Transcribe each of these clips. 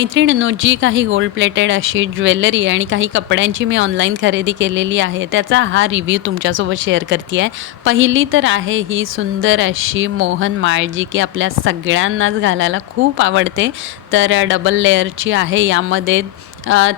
मैत्रिणींनो, जी काही gold plated अशी ज्वेलरी आणि काही कपड्यांची मी ऑनलाईन खरेदी केलेली आहे, त्याचा हा रिव्ह्यू तुमच्यासोबत शेअर करते आहे. पहिली तर आहे ही सुंदर अशी मोहन माळ, जी की आपल्या सगळ्यांनाच घालायला खूप आवडते. तर डबल लेअरची आहे. यामध्ये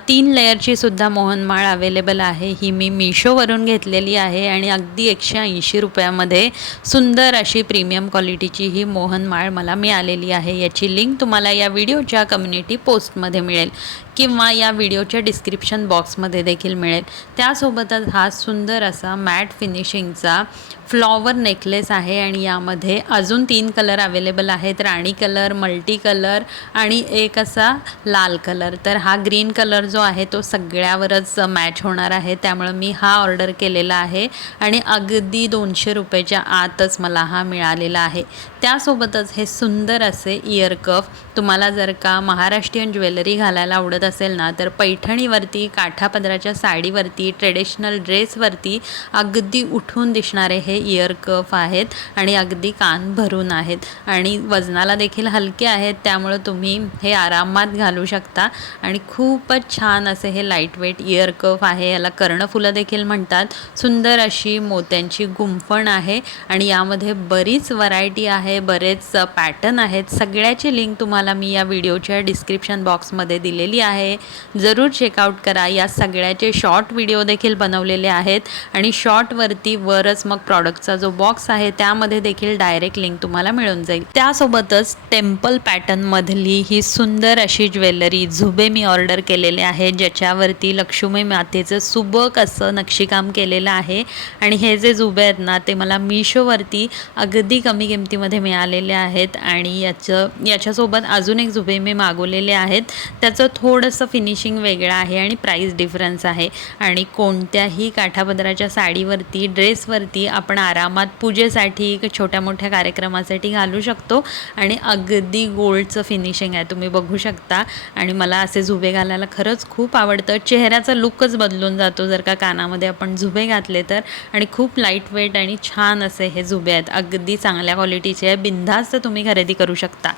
3 लेयरची सुद्धा मोहनमाळ अवेलेबल आहे. ही मी मिशोवरून घेतलेली आहे आणि अगदी 180 रुपयामध्ये सुंदर अशी प्रीमियम क्वालिटीची ही मोहनमाळ मला मिळालेली आहे. याची लिंक तुम्हाला या व्हिडिओच्या कम्युनिटी पोस्टमध्ये मिळेल किंवा या व्हिडिओच्या डिस्क्रिप्शन बॉक्समध्ये देखील मिळेल. त्यासोबतच हा सुंदर असा मॅट फिनिशिंगचा फ्लॉवर नेकलेस आहे आणि यामध्ये अजून 3 कलर अवेलेबल आहेत. राणी कलर, मल्टी कलर आणि एक असा लाल कलर. तर हा ग्रीन कलर जो आहे तो सगळ्यावरच मॅच होणार आहे, त्यामुळे मी हा ऑर्डर केलेला आहे आणि अगदी 200 रुपयाच्या आतच मला हा मिळालेला आहे. त्यासोबतच हे सुंदर असे इयर कफ. तुम्हाला जर का महाराष्ट्रीयन ज्वेलरी घालायला आवडत असेल ना, तर पैठणीवरती, काठापदराच्या साडीवरती, ट्रेडिशनल ड्रेसवरती अगदी उठून दिसणारे हे इयर कफ आहेत आणि अगदी कान भरून आहेत आणि वजनाला देखील हलके आहेत, त्यामुळे तुम्ही हे आरामात घालू शकता आणि खूपच छान असे हे लाईट वेट इयर कफ आहे. याला कर्णफुलं देखील म्हणतात. सुंदर अशी मोत्यांची गुंफण आहे आणि यामध्ये बरीच व्हरायटी आहे, बरेच पॅटर्न आहेत. सगळ्याची लिंक तुम्हाला मी या व्हिडिओच्या डिस्क्रिप्शन बॉक्समध्ये दिलेली आहे. जरूर चेकआउट करा. या सगळ्याचे शॉर्ट व्हिडिओ देखील बनवलेले आहेत आणि शॉर्टवरती वरच मग प्रॉडक्टचा जो बॉक्स आहे त्यामध्ये देखील डायरेक्ट लिंक तुम्हाला मिळून जाईल. त्यासोबतच टेम्पल पॅटर्नमधली ही सुंदर अशी ज्वेलरी झुबे मी ऑर्डर केलेले आहे, ज्याच्यावरती लक्ष्मी मातेचं सुबक असं नक्षीकाम केलेलं आहे आणि हे जे झुबे आहेत ना, ते मला मिशोवरती अगदी कमी किमतीमध्ये मिळालेले आहेत आणि याच्यासोबत अजून एक झुबे मी मागवलेले आहेत. त्याचं थोडंसं फिनिशिंग वेगळं आहे आणि प्राईस डिफरन्स आहे आणि कोणत्याही काठापदराच्या साडीवरती, ड्रेसवरती आपण आरामात पूजेसाठी, छोट्या मोठ्या कार्यक्रमासाठी घालू शकतो आणि अगदी गोल्डचं फिनिशिंग आहे, तुम्ही बघू शकता. आणि मला असे झुबे घालायला खरंच खूप आवडतं. चेहऱ्याचा लुकच बदलून जातो जर का कानामध्ये आपण झुबे घातले तर. आणि खूप लाईट वेट आणि छान असे हे झुबे आहेत, अगदी चांगल्या क्वालिटीचे आहे. बिनधास्त तुम्ही खरेदी करू शकता.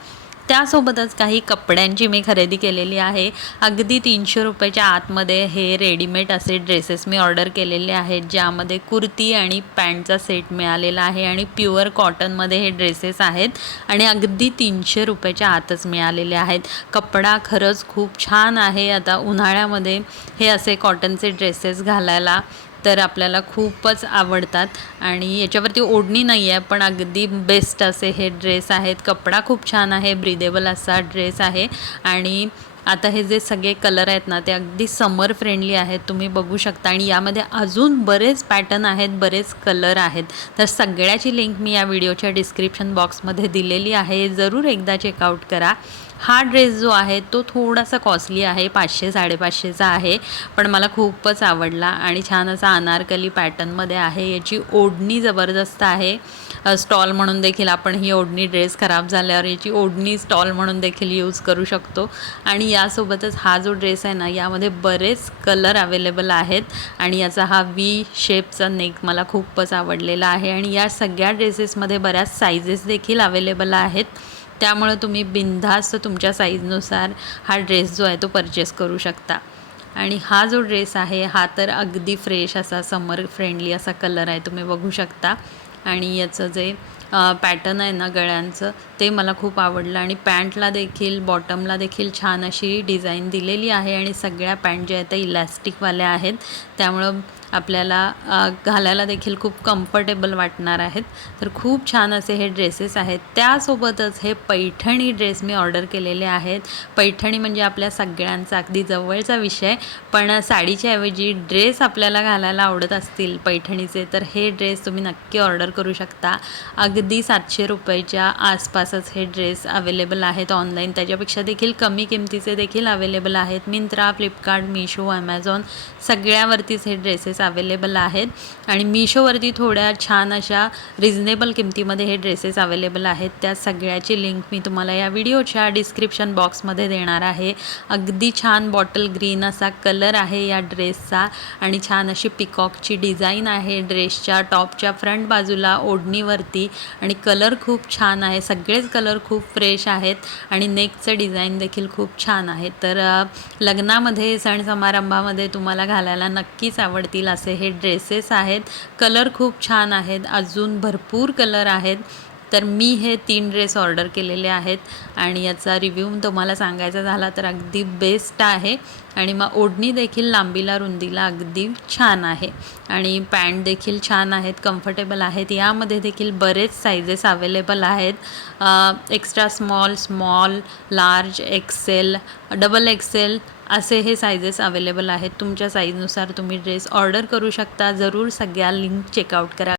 त्यासोबतच काही कपड्यांची मी खरेदी केलेली आहे. अगदी 300 रुपयाच्या आतमध्ये हे रेडीमेड असे ड्रेसेस मी ऑर्डर केलेले आहेत, ज्यामध्ये कुर्ती आणि पॅन्टचा सेट मिळालेला आहे आणि प्युअर कॉटनमध्ये हे ड्रेसेस आहेत आणि अगदी 300 रुपयाच्या आतच मिळालेले आहेत. कपडा खरंच खूप छान आहे. आता उन्हाळ्यामध्ये हे असे कॉटनचे ड्रेसेस घालायला तर आपल्याला खूपच आवडतात आणि याच्यावरती ओढणी नाही आहे, पण अगदी बेस्ट असे हे ड्रेस आहेत. कपडा खूप छान आहे, ब्रीदेबल असा ड्रेस आहे आणि आता हे जे सगळे कलर आहेत ना, ते अगदी समर फ्रेंडली आहेत, तुम्ही बघू शकता. आणि यामध्ये अजून बरेच पॅटर्न आहेत, बरेच कलर आहेत. तर सगळ्याची लिंक मी या व्हिडिओच्या डिस्क्रिप्शन बॉक्समध्ये दिलेली आहे, जरूर एकदा चेकआउट करा. हा ड्रेस जो आहे तो थोडासा कॉस्टली आहे, 500-550चा आहे, पण मला खूपच आवडला आणि छान असा अनारकली पॅटर्नमध्ये आहे. याची ओढणी जबरदस्त आहे. स्टॉल म्हणून देखील आपण ही ओढणी, ड्रेस खराब झाल्यावर याची ओढणी स्टॉल म्हणून देखील यूज करू शकतो. आणि यासोबतच हा जो ड्रेस आहे ना, यामध्ये बरेच कलर अवेलेबल आहेत आणि याचा हा व्ही शेपचा नेक मला खूपच आवडलेला आहे आणि या सगळ्या ड्रेसेसमध्ये बऱ्याच साईजेस देखील अवेलेबल आहेत, त्यामुळे तुम्ही बिनधास्त तुमच्या साईजनुसार हा ड्रेस जो आहे तो परचेस करू शकता. आणि हा जो ड्रेस आहे हा तर अगदी फ्रेश असा समर फ्रेंडली असा कलर आहे, तुम्ही बघू शकता. आणि याचं जे पॅटर्न आहे ना गळ्यांचं, ते मला खूप आवडलं आणि पॅन्टला देखील, बॉटमला देखील छान अशी डिझाईन दिलेली आहे आणि सगळ्या पॅन्ट ज्या आहेत त्या इलॅस्टिकवाल्या आहेत, त्यामुळं आपल्याला घालायला देखील खूप कम्फर्टेबल वाटणार आहेत. तर खूप छान असे हे ड्रेसेस आहेत. त्यासोबतच हे पैठणी ड्रेस मी ऑर्डर केलेले आहेत. पैठणी म्हणजे आपल्या सगळ्यांचा अगदी जवळचा विषय, पण साडीच्या ऐवजी ड्रेस आपल्याला घालायला आवडत असतील पैठणीचे, तर हे ड्रेस तुम्ही नक्की ऑर्डर करू शकता. अगदी 700 रुपयाच्या आसपासच हे ड्रेस अवेलेबल आहेत ऑनलाईन. त्याच्यापेक्षा देखील कमी किमतीचे देखील अवेलेबल आहेत. मिंत्रा, फ्लिपकार्ट, मिशो, ॲमेझॉन सगळ्यावरतीच हे ड्रेसेस अवेलेबल आहेत आणि मिशोवरती थोड्या छान अशा रिजनेबल किमतीमध्ये हे ड्रेसेस अवेलेबल आहेत. त्या सगळ्याची लिंक मी तुम्हाला या व्हिडिओच्या डिस्क्रिप्शन बॉक्समध्ये देणार आहे. अगदी छान बॉटल ग्रीन असा कलर आहे या ड्रेसचा आणि छान अशी पिकॉकची डिझाईन आहे ड्रेसच्या टॉपच्या फ्रंट बाजूला ओढणीवरती आणि कलर खूप छान आहे. सगळेच कलर खूप फ्रेश आहेत आणि नेकचं डिझाईन देखील खूप छान आहे. तर लग्नामध्ये, सण समारंभामध्ये तुम्हाला घालायला नक्कीच आवडतील असे हे ड्रेसेस आहेत. कलर खूप छान आहेत. अजून भरपूर कलर आहेत. तर मी हे 3 ड्रेस ऑर्डर केलेले आहेत आणि याचा रिव्ह्यू तुम्हाला सांगायचा झाला तर अगदी बेस्ट आहे. आणि मग ओढणी देखील लांबीला रुंदीला अगदी छान आहे आणि पॅन्ट देखील छान आहेत, कम्फर्टेबल आहेत. यामध्ये देखील बरेच सायझेस अवेलेबल आहेत. Extra small, small, large, XL, double XL असे हे सायझेस अवेलेबल आहेत. तुमच्या साईजनुसार तुम्ही ड्रेस ऑर्डर करू शकता. जरूर सगळ्या लिंक चेकआउट करा.